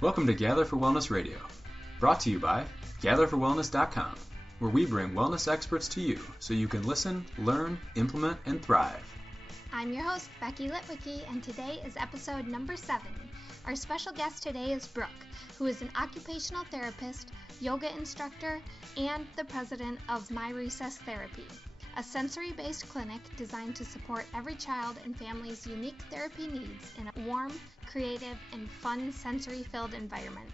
Welcome to Gather for Wellness Radio, brought to you by GatherForWellness.com, where we bring wellness experts to you so you can listen, learn, implement, and thrive. I'm your host, Becky Litwicki, and today is episode number 7. Our special guest today is Brooke, who is an occupational therapist, yoga instructor, and the president of My Recess Therapy, a sensory-based clinic designed to support every child and family's unique therapy needs in a warm, creative, and fun sensory-filled environment.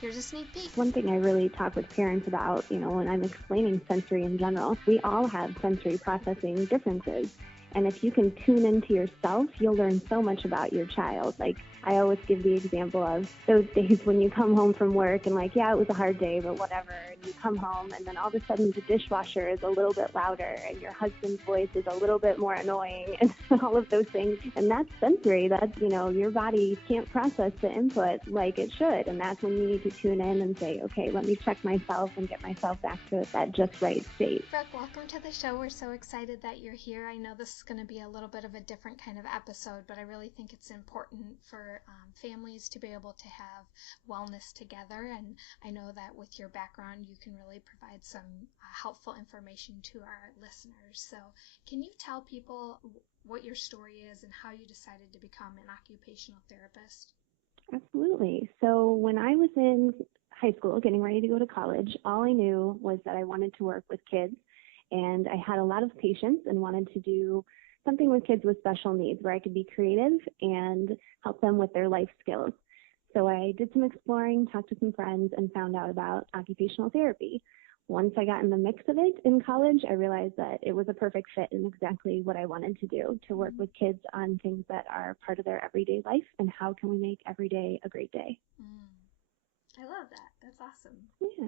Here's a sneak peek. One thing I really talk with parents about, when I'm explaining sensory in general, we all have sensory processing differences. And if you can tune into yourself, you'll learn so much about your child. Like, I always give the example of those days when you come home from work and it was a hard day, but whatever. And you come home and then all of a sudden the dishwasher is a little bit louder and your husband's voice is a little bit more annoying and all of those things. And that's sensory. That's, your body can't process the input like it should. And that's when you need to tune in and say, okay, let me check myself and get myself back to that just right state. Brooke, welcome to the show. We're so excited that you're here. I know this is going to be a little bit of a different kind of episode, but I really think it's important for families to be able to have wellness together. And I know that with your background, you can really provide some helpful information to our listeners. So can you tell people what your story is and how you decided to become an occupational therapist? Absolutely. So when I was in high school, getting ready to go to college, all I knew was that I wanted to work with kids. And I had a lot of patience and wanted to do something with kids with special needs where I could be creative and help them with their life skills. So I did some exploring, talked to some friends, and found out about occupational therapy. Once I got in the mix of it in college, I realized that it was a perfect fit and exactly what I wanted to do, to work with kids on things that are part of their everyday life and how can we make every day a great day. I love that. That's awesome. Yeah.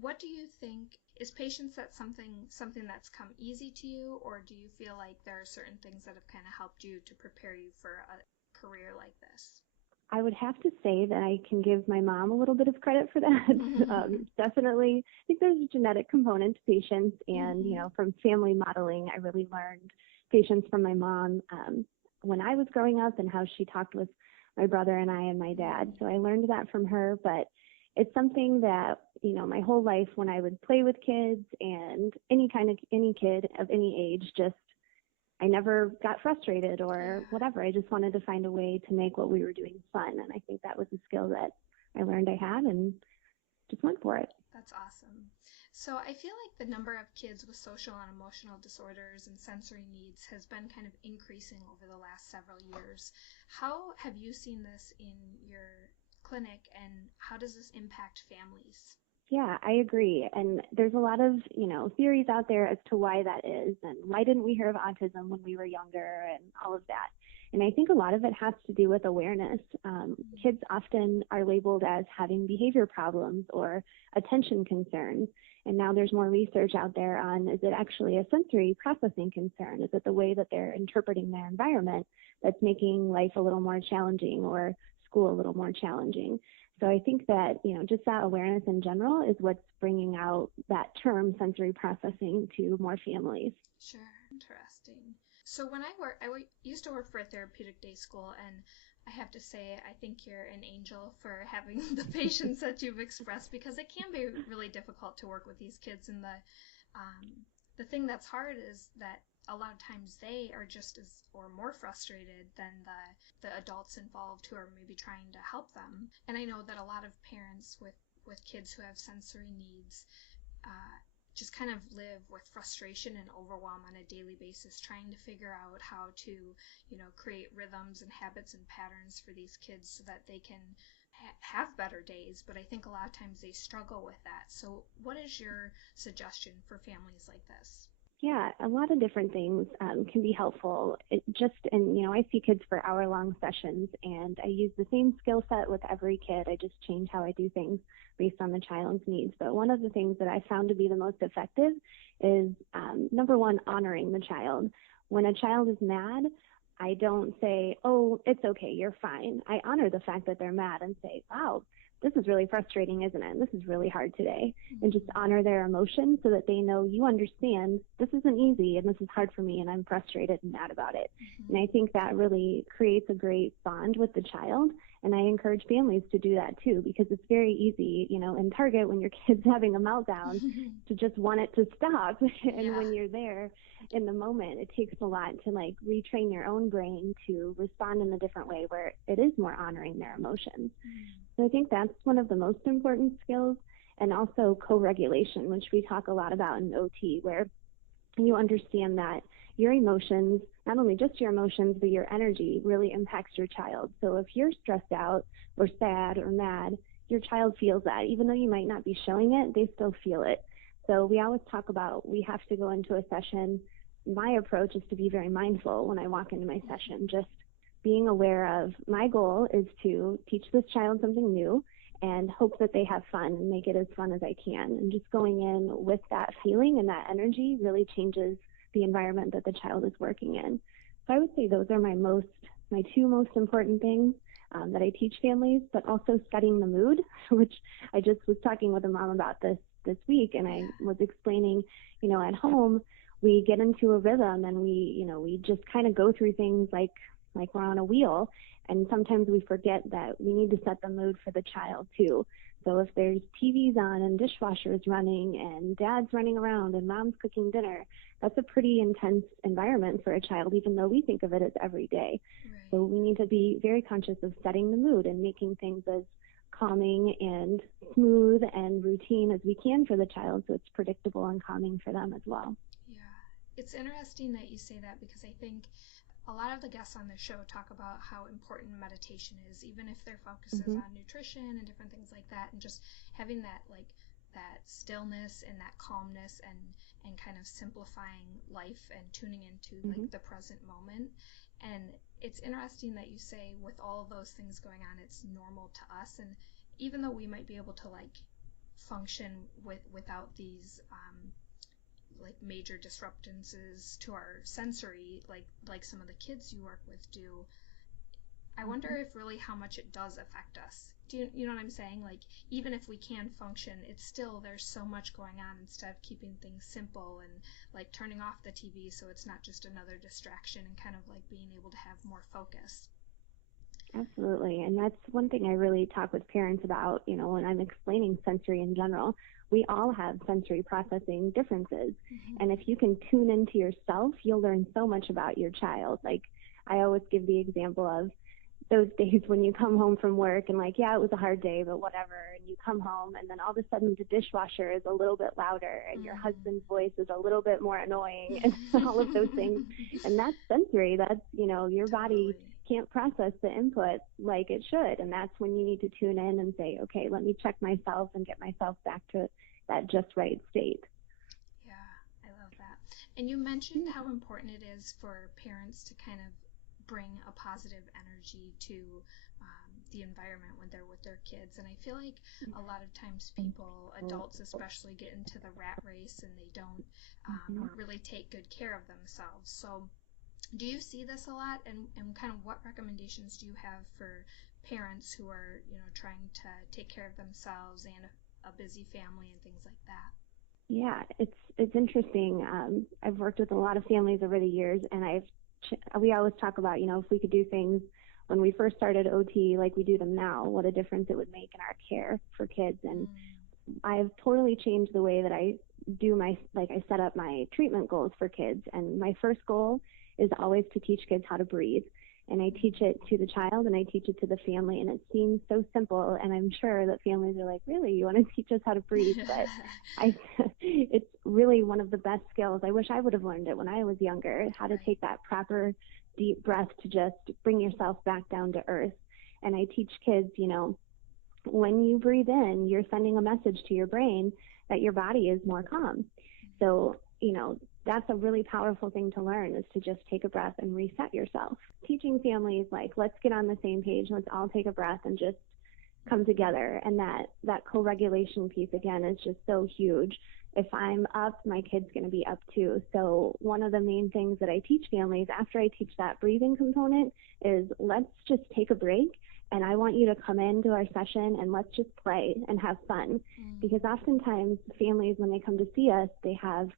What do you think, is patience that something that's come easy to you, or do you feel like there are certain things that have kind of helped you to prepare you for a career like this? I would have to say that I can give my mom a little bit of credit for that. Definitely, I think there's a genetic component to patience, and from family modeling, I really learned patience from my mom when I was growing up and how she talked with my brother and I and my dad. So I learned that from her, but it's something that, my whole life when I would play with kids and any kid of any age, I never got frustrated or whatever. I just wanted to find a way to make what we were doing fun. And I think that was a skill that I learned I had and just went for it. That's awesome. So I feel like the number of kids with social and emotional disorders and sensory needs has been kind of increasing over the last several years. How have you seen this in your clinic, and how does this impact families? Yeah, I agree. And there's a lot of, theories out there as to why that is and why didn't we hear of autism when we were younger and all of that. And I think a lot of it has to do with awareness. Kids often are labeled as having behavior problems or attention concerns. And now there's more research out there on, is it actually a sensory processing concern? Is it the way that they're interpreting their environment that's making life a little more challenging or school a little more challenging? So I think that, just that awareness in general is what's bringing out that term sensory processing to more families. Sure. Interesting. So when I used to work for a therapeutic day school, and I have to say, I think you're an angel for having the patience that you've expressed, because it can be really difficult to work with these kids. And the thing that's hard is that a lot of times they are just as or more frustrated than the adults involved who are maybe trying to help them. And I know that a lot of parents with kids who have sensory needs just kind of live with frustration and overwhelm on a daily basis, trying to figure out how to, create rhythms and habits and patterns for these kids so that they can have better days. But I think a lot of times they struggle with that. So what is your suggestion for families like this? Yeah, a lot of different things can be helpful. I see kids for hour-long sessions, and I use the same skill set with every kid. I just change how I do things based on the child's needs. But one of the things that I found to be the most effective is, number one, honoring the child. When a child is mad, I don't say, oh, it's okay, you're fine. I honor the fact that they're mad and say, wow, this is really frustrating, isn't it? This is really hard today. And just honor their emotions so that they know you understand this isn't easy and this is hard for me and I'm frustrated and mad about it. And I think that really creates a great bond with the child And I encourage families to do that too, because it's very easy, in Target when your kid's having a meltdown to just want it to stop. And when you're there in the moment, it takes a lot to like retrain your own brain to respond in a different way where it is more honoring their emotions. So I think that's one of the most important skills. And also co-regulation, which we talk a lot about in OT, where you understand that your emotions, not only just your emotions, but your energy really impacts your child. So if you're stressed out or sad or mad, your child feels that. Even though you might not be showing it, they still feel it. So we always talk about we have to go into a session. My approach is to be very mindful when I walk into my session, just being aware of my goal is to teach this child something new and hope that they have fun and make it as fun as I can. And just going in with that feeling and that energy really changes the environment that the child is working in. So I would say those are my two most important things that I teach families, but also setting the mood, which I just was talking with a mom about this week, and I was explaining, at home, we get into a rhythm and we just kind of go through things like we're on a wheel. And sometimes we forget that we need to set the mood for the child too. So if there's TVs on and dishwashers running and dad's running around and mom's cooking dinner, that's a pretty intense environment for a child, even though we think of it as every day. Right. So we need to be very conscious of setting the mood and making things as calming and smooth and routine as we can for the child, so it's predictable and calming for them as well. Yeah, it's interesting that you say that, because I think a lot of the guests on the show talk about how important meditation is, even if their focus is on nutrition and different things like that, and just having that stillness and that calmness and kind of simplifying life and tuning into the present moment. And it's interesting that you say with all of those things going on, it's normal to us. And even though we might be able to function without these major disruptances to our sensory, like some of the kids you work with do, I wonder if really how much it does affect us. Do you know what I'm saying? Even if we can function, it's still, there's so much going on. Instead of keeping things simple and turning off the TV so it's not just another distraction, and kind of being able to have more focus. Absolutely. And that's one thing I really talk with parents about, when I'm explaining sensory in general. We all have sensory processing differences. And if you can tune into yourself, you'll learn so much about your child. I always give the example of those days when you come home from work and it was a hard day, but whatever. And you come home and then all of a sudden the dishwasher is a little bit louder and your husband's voice is a little bit more annoying and all of those things. And that's sensory. That's, your body can't process the input like it should. And that's when you need to tune in and say, okay, let me check myself and get myself back to that just right state. Yeah, I love that. And you mentioned how important it is for parents to kind of bring a positive energy to the environment when they're with their kids. And I feel like a lot of times people, adults especially, get into the rat race and they don't really take good care of themselves. So do you see this a lot, and kind of what recommendations do you have for parents who are, trying to take care of themselves and a busy family and things like that? Yeah, it's interesting. I've worked with a lot of families over the years, and we always talk about, if we could do things when we first started OT like we do them now, what a difference it would make in our care for kids. And I've totally changed the way that I do I set up my treatment goals for kids. And my first goal is always to teach kids how to breathe. And I teach it to the child and I teach it to the family. And it seems so simple. And I'm sure that families are like, really, you want to teach us how to breathe? But it's really one of the best skills. I wish I would have learned it when I was younger, how to take that proper deep breath to just bring yourself back down to earth. And I teach kids, when you breathe in, you're sending a message to your brain that your body is more calm. So, that's a really powerful thing to learn, is to just take a breath and reset yourself. Teaching families, let's get on the same page. Let's all take a breath and just come together. And that co-regulation piece, again, is just so huge. If I'm up, my kid's going to be up too. So one of the main things that I teach families after I teach that breathing component is, let's just take a break. And I want you to come into our session and let's just play and have fun. Because oftentimes families, when they come to see us, they have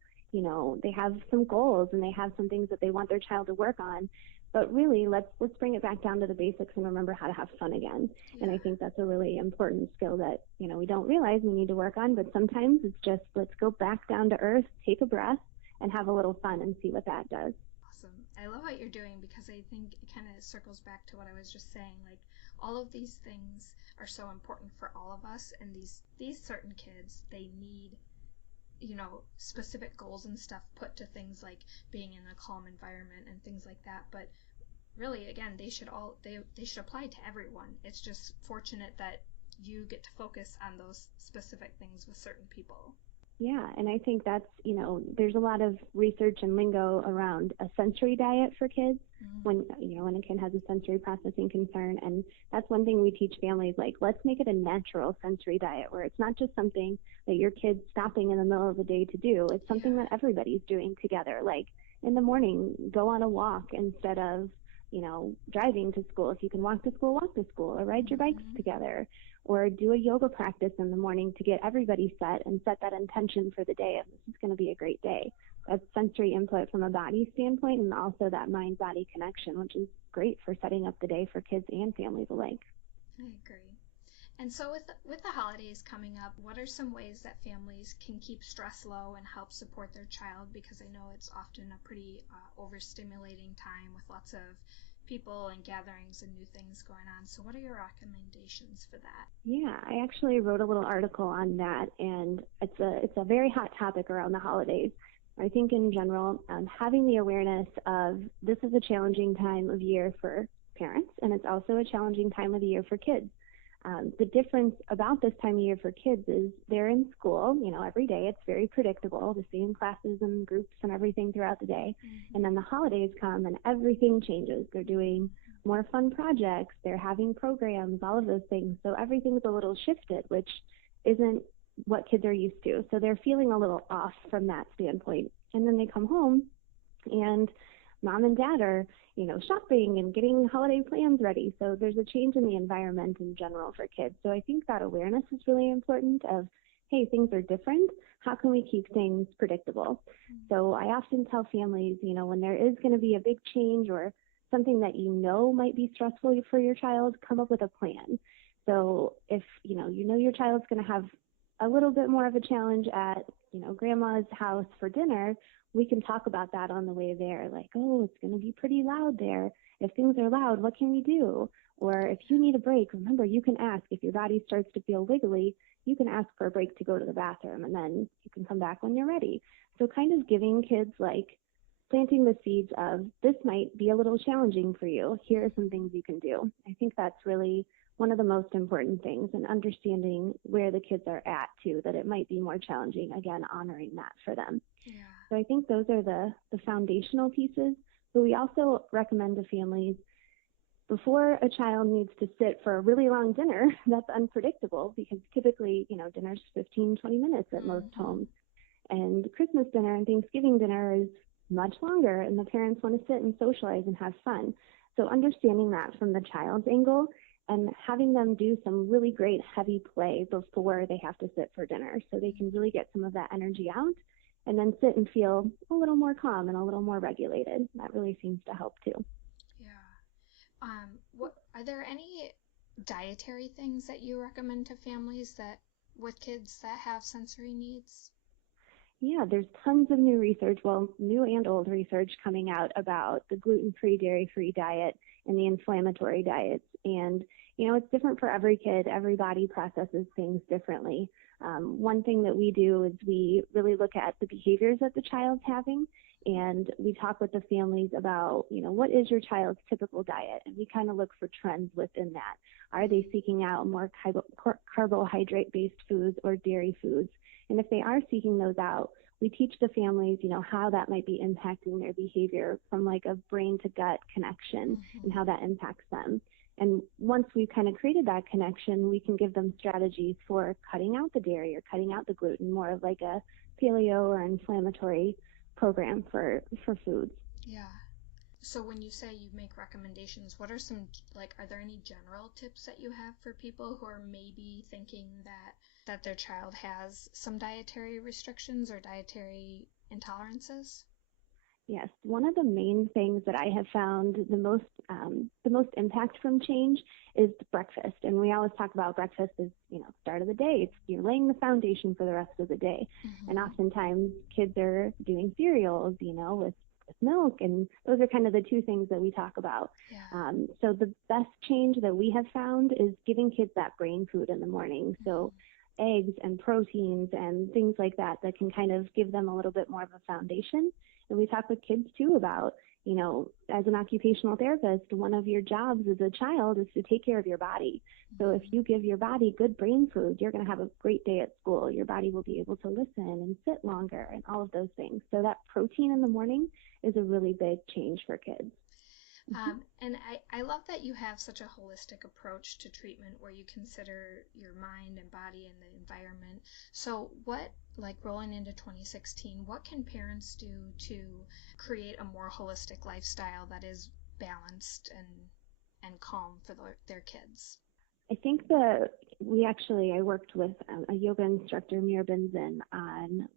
some goals and they have some things that they want their child to work on. But really, let's bring it back down to the basics and remember how to have fun again. Yeah. And I think that's a really important skill that, we don't realize we need to work on, but sometimes it's just, let's go back down to earth, take a breath, and have a little fun and see what that does. Awesome. I love what you're doing because I think it kind of circles back to what I was just saying. Like, all of these things are so important for all of us, and these certain kids, they need specific goals and stuff put to things like being in a calm environment and things like that. But really, again, they should apply to everyone. It's just fortunate that you get to focus on those specific things with certain people. Yeah, and I think that's, there's a lot of research and lingo around a sensory diet for kids when a kid has a sensory processing concern. And that's one thing we teach families, like, let's make it a natural sensory diet where it's not just something that your kid's stopping in the middle of the day to do. It's something that everybody's doing together. Like, in the morning, go on a walk instead of, driving to school. If you can walk to school, or ride your bikes together, or do a yoga practice in the morning to get everybody set and set that intention for the day of, this is going to be a great day. That's sensory input from a body standpoint, and also that mind-body connection, which is great for setting up the day for kids and families alike. I agree. And so with the holidays coming up, what are some ways that families can keep stress low and help support their child? Because I know it's often a pretty overstimulating time with lots of people and gatherings and new things going on. So what are your recommendations for that? Yeah, I actually wrote a little article on that, and it's a very hot topic around the holidays. I think in general, having the awareness of this is a challenging time of year for parents, and it's also a challenging time of the year for kids. The difference about this time of year for kids is they're in school, every day. It's very predictable, the same classes and groups and everything throughout the day. And then the holidays come and everything changes. They're doing more fun projects. They're having programs, all of those things. So everything's a little shifted, which isn't what kids are used to. So they're feeling a little off from that standpoint. And then they come home and mom and dad are, shopping and getting holiday plans ready. So there's a change in the environment in general for kids. So I think that awareness is really important of, hey, things are different. How can we keep things predictable? So I often tell families, when there is going to be a big change or something that might be stressful for your child, come up with a plan. So if, your child's going to have a little bit more of a challenge at, grandma's house for dinner, we can talk about that on the way there. Like, oh, it's going to be pretty loud there. If things are loud, what can we do? Or if you need a break, remember, you can ask. If your body starts to feel wiggly, you can ask for a break to go to the bathroom, and then you can come back when you're ready. So kind of giving kids, like, planting the seeds of, this might be a little challenging for you. Here are some things you can do. I think that's really one of the most important things, and understanding where the kids are at too, that it might be more challenging, again, honoring that for them. Yeah. So I think those are the foundational pieces, but we also recommend to families, before a child needs to sit for a really long dinner, that's unpredictable because typically, dinner's 15, 20 minutes at most homes. And Christmas dinner and Thanksgiving dinner is much longer, and the parents want to sit and socialize and have fun. So understanding that from the child's angle and having them do some really great heavy play before they have to sit for dinner so they can really get some of that energy out and then sit and feel a little more calm and a little more regulated. That really seems to help too. Yeah. What are there any dietary things that you recommend to families that with kids that have sensory needs? Yeah, there's tons of new research, new and old research coming out about the gluten-free, dairy-free diet and the inflammatory diets. And, it's different for every kid. Every body processes things differently. One thing that we do is we really look at the behaviors that the child's having, and we talk with the families about, what is your child's typical diet? And we kind of look for trends within that. Are they seeking out more carbohydrate-based foods or dairy foods? And if they are seeking those out, we teach the families, how that might be impacting their behavior from like a brain to gut connection and how that impacts them. And once we've kind of created that connection, we can give them strategies for cutting out the dairy or cutting out the gluten, more of like a paleo or inflammatory program for foods. Yeah. So when you say you make recommendations, what are some, are there any general tips that you have for people who are maybe thinking that their child has some dietary restrictions or dietary intolerances? Yes, one of the main things that I have found the most impact from change is breakfast. And we always talk about breakfast as, start of the day. It's you're laying the foundation for the rest of the day. And oftentimes kids are doing cereals, with milk, and those are kind of the two things that we talk about. Yeah. So the best change that we have found is giving kids that brain food in the morning. So eggs and proteins and things like that can kind of give them a little bit more of a foundation. And we talk with kids too about, as an occupational therapist, one of your jobs as a child is to take care of your body. So if you give your body good brain food, you're going to have a great day at school. Your body will be able to listen and sit longer and all of those things. So that protein in the morning is a really big change for kids. And I love that you have such a holistic approach to treatment where you consider your mind and body and the environment. So rolling into 2016, what can parents do to create a more holistic lifestyle that is balanced and calm for their kids? I think I worked with a yoga instructor, Mir Binzin,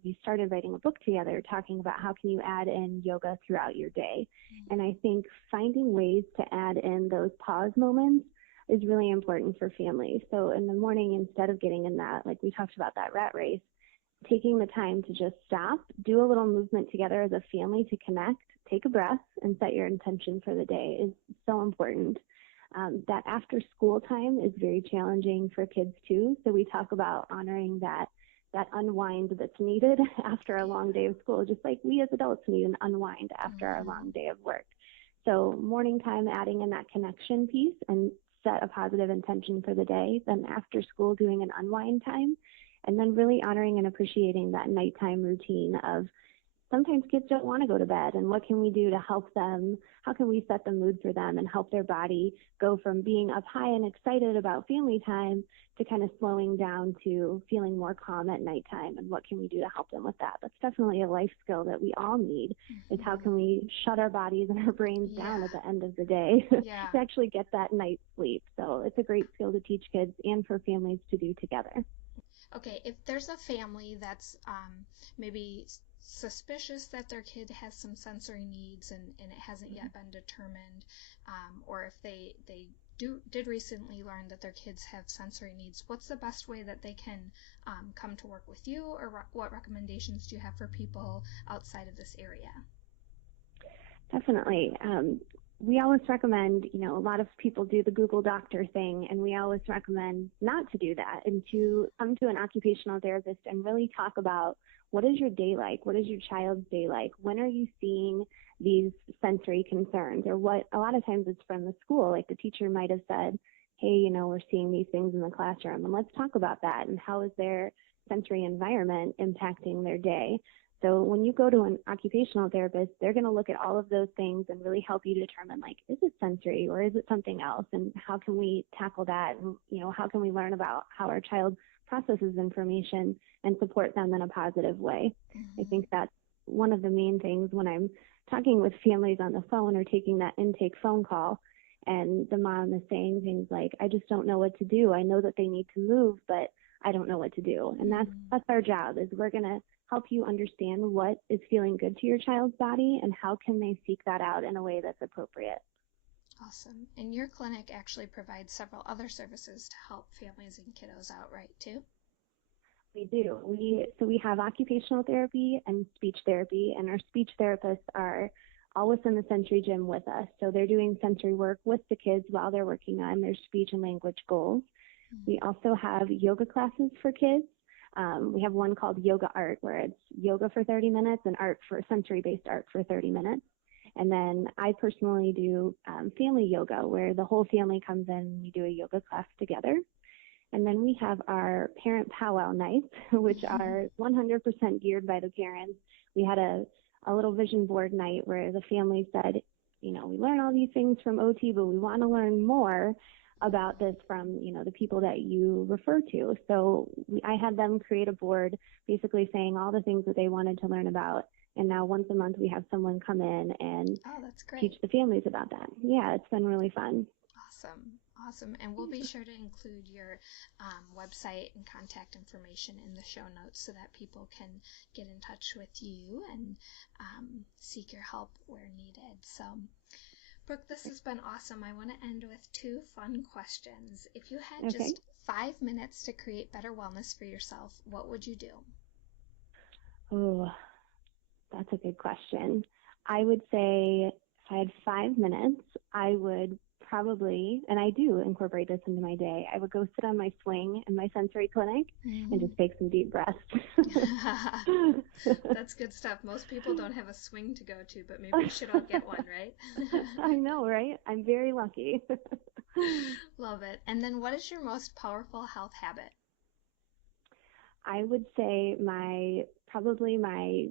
we started writing a book together talking about how can you add in yoga throughout your day. And I think finding ways to add in those pause moments is really important for families. So in the morning, instead of getting in that, like we talked about, that rat race, taking the time to just stop, do a little movement together as a family to connect, take a breath, and set your intention for the day is so important. That after school time is very challenging for kids too. So we talk about honoring that unwind that's needed after a long day of school, just like we as adults need an unwind after our long day of work. So morning time, adding in that connection piece and set a positive intention for the day. Then after school, doing an unwind time, and then really honoring and appreciating that nighttime routine of sometimes kids don't want to go to bed, and what can we do to help them? How can we set the mood for them and help their body go from being up high and excited about family time to kind of slowing down to feeling more calm at nighttime? And what can we do to help them with that? That's definitely a life skill that we all need. Is how can we shut our bodies and our brains down at the end of the day to actually get that night's sleep? So it's a great skill to teach kids and for families to do together. Okay, if there's a family that's maybe suspicious that their kid has some sensory needs and it hasn't yet been determined, or if they did recently learn that their kids have sensory needs, what's the best way that they can come to work with you, or what recommendations do you have for people outside of this area? Definitely. We always recommend, a lot of people do the Google Doctor thing, and we always recommend not to do that and to come to an occupational therapist and really talk about what is your day like? What is your child's day like? When are you seeing these sensory concerns? Or what, a lot of times it's from the school, like the teacher might have said, hey, we're seeing these things in the classroom, and let's talk about that, and how is their sensory environment impacting their day? So when you go to an occupational therapist, they're going to look at all of those things and really help you determine, like, is it sensory or is it something else? And how can we tackle that? And, how can we learn about how our child processes information and support them in a positive way? I think that's one of the main things when I'm talking with families on the phone or taking that intake phone call, and the mom is saying things like, I just don't know what to do. I know that they need to move, but I don't know what to do. And that's our job, is we're going to help you understand what is feeling good to your child's body and how can they seek that out in a way that's appropriate. Awesome. And your clinic actually provides several other services to help families and kiddos out, right, too? We do. We have occupational therapy and speech therapy, and our speech therapists are all within the sensory gym with us. So they're doing sensory work with the kids while they're working on their speech and language goals. We also have yoga classes for kids. We have one called Yoga Art, where it's yoga for 30 minutes and sensory-based art for 30 minutes. And then I personally do family yoga, where the whole family comes in and we do a yoga class together. And then we have our parent powwow nights, which are 100% geared by the parents. We had a little vision board night where the family said, we learn all these things from OT, but we want to learn more about this from, the people that you refer to. So I had them create a board basically saying all the things that they wanted to learn about. And now once a month we have someone come in and that's great. teach the families about that. Yeah, it's been really fun. Awesome. And we'll be sure to include your website and contact information in the show notes so that people can get in touch with you and seek your help where needed. So, Brooke, this has been awesome. I want to end with 2 fun questions. If you had just 5 minutes to create better wellness for yourself, what would you do? Oh, that's a good question. I would say if I had 5 minutes, I would probably, and I do incorporate this into my day, I would go sit on my swing in my sensory clinic and just take some deep breaths. That's good stuff. Most people don't have a swing to go to, but maybe we should all get one, right? I know, right? I'm very lucky. Love it. And then what is your most powerful health habit? I would say probably my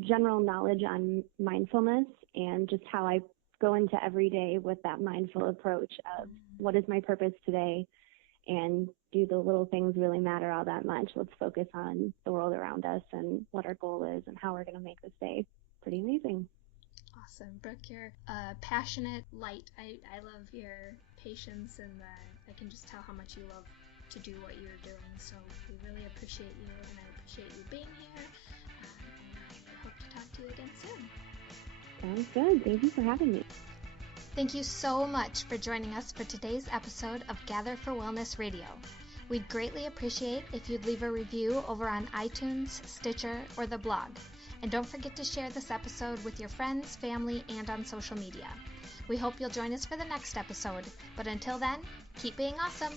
general knowledge on mindfulness and just how I go into every day with that mindful approach of what is my purpose today, and do the little things really matter all that much? Let's focus on the world around us and what our goal is and how we're going to make this day pretty amazing. Awesome. Brooke, you're a passionate light. I love your patience, and I can just tell how much you love to do what you're doing. So we really appreciate you, and I appreciate you being here. And I hope to talk to you again soon. Sounds good. Thank you for having me. Thank you so much for joining us for today's episode of Gather for Wellness Radio. We'd greatly appreciate if you'd leave a review over on iTunes, Stitcher, or the blog. And don't forget to share this episode with your friends, family, and on social media. We hope you'll join us for the next episode. But until then, keep being awesome.